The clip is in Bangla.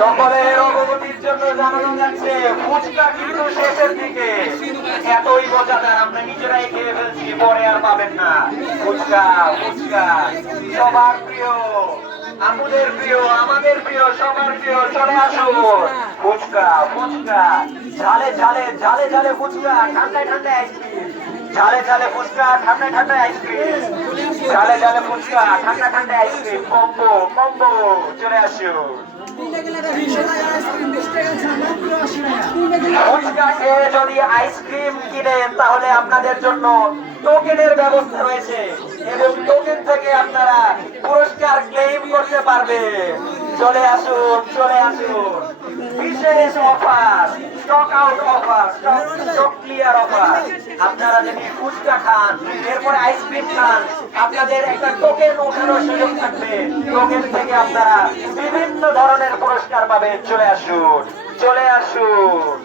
সকলের অবগতির জন্য জানানো যাচ্ছে ফুচকা কিন্তু শেষের দিকে এতই মজাদার আমরা নিজেরাই খেয়ে ফেলছি, পরে আর পাবেন না। ফুচকা ফুচকা সবার প্রিয়, আমাদের প্রিয়, আমাদের প্রিয়, সবার প্রিয়। চলে আসুন ফুচকা ফুচকা, ঝালে ঝালে ঝালে ঝালে ফুচকা, ঠান্ডায় ঠান্ডায় আইসক্রিম, ঝালে ঝালে ফুচকা, ঠান্ডায় ঠান্ডায় আইসক্রিম, ঝালে ঝালে ফুচকা, ঠান্ডা ঠান্ডায় আইসক্রিম, কম্বো কম্বো। চলে আসুন ফুচকা খেয়ে যদি আইসক্রিম কিনেন তাহলে আপনাদের জন্য টোকেনের ব্যবস্থা রয়েছে এবং টোকেন থেকে আপনারা পুরস্কার ক্লেম করতে পারবেন। চলে আসুন চলে আসুন, বিশেষ offer, stock out offer, stock clear offer. আপনারা যদি ফুচকা খান এরপরে আইসক্রিম খান আপনাদের একটা টোকেন ওঠানোর সুযোগ থাকবে, টোকেন থেকে আপনারা বিভিন্ন ধরনের পুরস্কার পাবেন। চলে আসুন চলে আসুন।